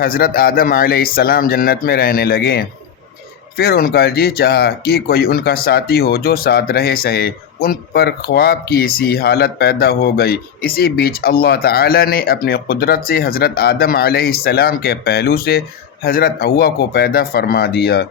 حضرت آدم علیہ السلام جنت میں رہنے لگے۔ پھر ان کا جی چاہا کہ کوئی ان کا ساتھی ہو جو ساتھ رہ سہے۔ ان پر خواب کی سی حالت پیدا ہو گئی۔ اسی بیچ اللہ تعالیٰ نے اپنی قدرت سے حضرت آدم علیہ السلام کے پہلو سے حضرت حوا کو پیدا فرما دیا۔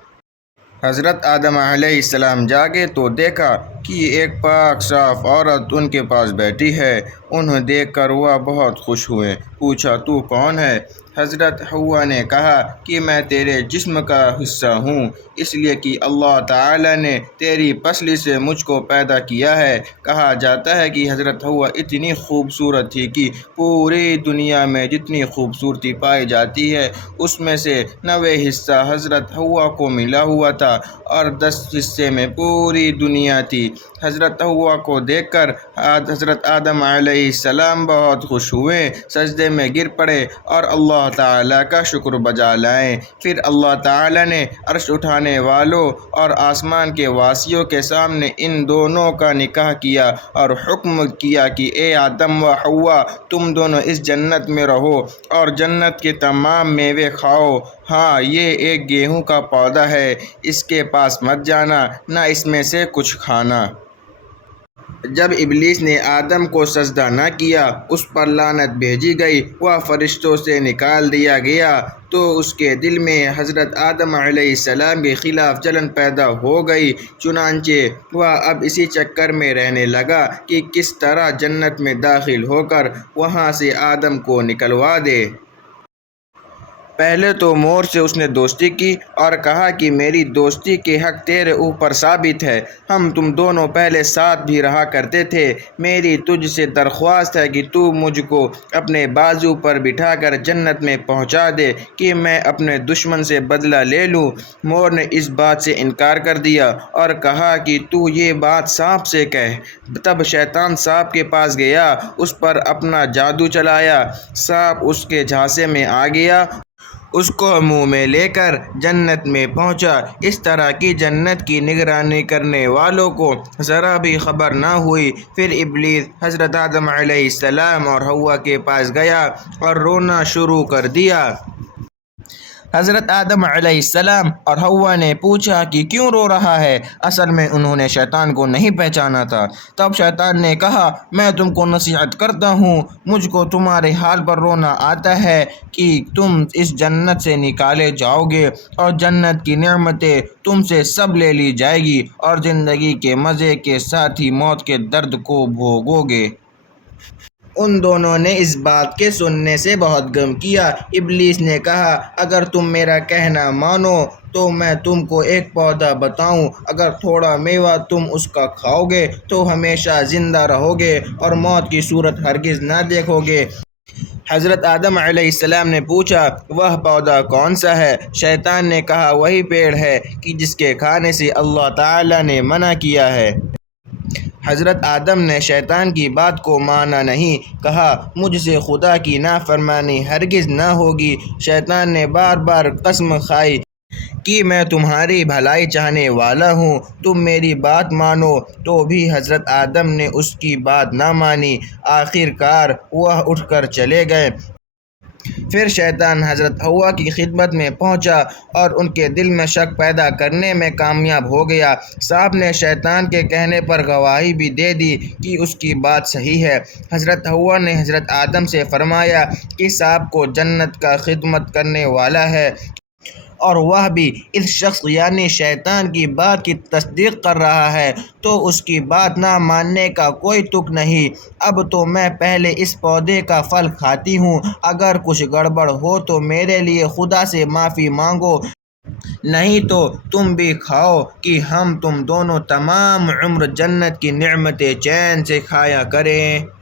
حضرت آدم علیہ السلام جاگے تو دیکھا کہ ایک پاک صاف عورت ان کے پاس بیٹھی ہے۔ انہیں دیکھ کر وہ بہت خوش ہوئے۔ پوچھا تو کون ہے؟ حضرت حوا نے کہا کہ میں تیرے جسم کا حصہ ہوں، اس لیے کہ اللہ تعالیٰ نے تیری پسلی سے مجھ کو پیدا کیا ہے۔ کہا جاتا ہے کہ حضرت حوا اتنی خوبصورت تھی کہ پوری دنیا میں جتنی خوبصورتی پائی جاتی ہے اس میں سے 90 حصہ حضرت حوا کو ملا ہوا تھا اور 10 حصے میں پوری دنیا تھی۔ حضرت حوا کو دیکھ کر حضرت آدم علیہ السلام بہت خوش ہوئے، سجدے میں گر پڑے اور اللہ تعالیٰ کا شکر بجا لائے۔ پھر اللہ تعالیٰ نے عرش اٹھانے والوں اور آسمان کے واسیوں کے سامنے ان دونوں کا نکاح کیا اور حکم کیا کہ اے آدم و حوا، تم دونوں اس جنت میں رہو اور جنت کے تمام میوے کھاؤ۔ ہاں، یہ ایک گیہوں کا پودا ہے، اس کے پاس مت جانا، نہ اس میں سے کچھ کھانا۔ جب ابلیس نے آدم کو سجدہ نہ کیا، اس پر لعنت بھیجی گئی، وہ فرشتوں سے نکال دیا گیا، تو اس کے دل میں حضرت آدم علیہ السلام کے خلاف جلن پیدا ہو گئی۔ چنانچہ وہ اب اسی چکر میں رہنے لگا کہ کس طرح جنت میں داخل ہو کر وہاں سے آدم کو نکلوا دے۔ پہلے تو مور سے اس نے دوستی کی اور کہا کہ میری دوستی کے حق تیرے اوپر ثابت ہے، ہم تم دونوں پہلے ساتھ بھی رہا کرتے تھے، میری تجھ سے درخواست ہے کہ تو مجھ کو اپنے بازو پر بٹھا کر جنت میں پہنچا دے کہ میں اپنے دشمن سے بدلہ لے لوں۔ مور نے اس بات سے انکار کر دیا اور کہا کہ تو یہ بات سانپ سے کہہ۔ تب شیطان سانپ کے پاس گیا، اس پر اپنا جادو چلایا، سانپ اس کے جھانسے میں آ گیا، اس کو منہ میں لے کر جنت میں پہنچا۔ اس طرح کی جنت کی نگرانی کرنے والوں کو ذرا بھی خبر نہ ہوئی۔ پھر ابلیس حضرت آدم علیہ السلام اور حوا کے پاس گیا اور رونا شروع کر دیا۔ حضرت آدم علیہ السلام اور حوا نے پوچھا کہ کیوں رو رہا ہے؟ اصل میں انہوں نے شیطان کو نہیں پہچانا تھا۔ تب شیطان نے کہا، میں تم کو نصیحت کرتا ہوں، مجھ کو تمہارے حال پر رونا آتا ہے کہ تم اس جنت سے نکالے جاؤ گے اور جنت کی نعمتیں تم سے سب لے لی جائے گی اور زندگی کے مزے کے ساتھ ہی موت کے درد کو بھوگو گے۔ ان دونوں نے اس بات کے سننے سے بہت غم کیا۔ ابلیس نے کہا، اگر تم میرا کہنا مانو تو میں تم کو ایک پودا بتاؤں، اگر تھوڑا میوہ تم اس کا کھاؤ گے تو ہمیشہ زندہ رہو گے اور موت کی صورت ہرگز نہ دیکھو گے۔ حضرت آدم علیہ السلام نے پوچھا، وہ پودا کون سا ہے؟ شیطان نے کہا، وہی پیڑ ہے کہ جس کے کھانے سے اللہ تعالیٰ نے منع کیا ہے۔ حضرت آدم نے شیطان کی بات کو مانا نہیں، کہا مجھ سے خدا کی نافرمانی ہرگز نہ ہوگی۔ شیطان نے بار بار قسم کھائی کہ میں تمہاری بھلائی چاہنے والا ہوں، تم میری بات مانو، تو بھی حضرت آدم نے اس کی بات نہ مانی۔ آخر کار وہ اٹھ کر چلے گئے۔ پھر شیطان حضرت حوا کی خدمت میں پہنچا اور ان کے دل میں شک پیدا کرنے میں کامیاب ہو گیا۔ سانپ نے شیطان کے کہنے پر گواہی بھی دے دی کہ اس کی بات صحیح ہے۔ حضرت حوا نے حضرت آدم سے فرمایا کہ سانپ کو جنت کا خدمت کرنے والا ہے اور وہ بھی اس شخص یعنی شیطان کی بات کی تصدیق کر رہا ہے، تو اس کی بات نہ ماننے کا کوئی تک نہیں۔ اب تو میں پہلے اس پودے کا پھل کھاتی ہوں، اگر کچھ گڑبڑ ہو تو میرے لیے خدا سے معافی مانگو، نہیں تو تم بھی کھاؤ کہ ہم تم دونوں تمام عمر جنت کی نعمتیں چین سے کھایا کریں۔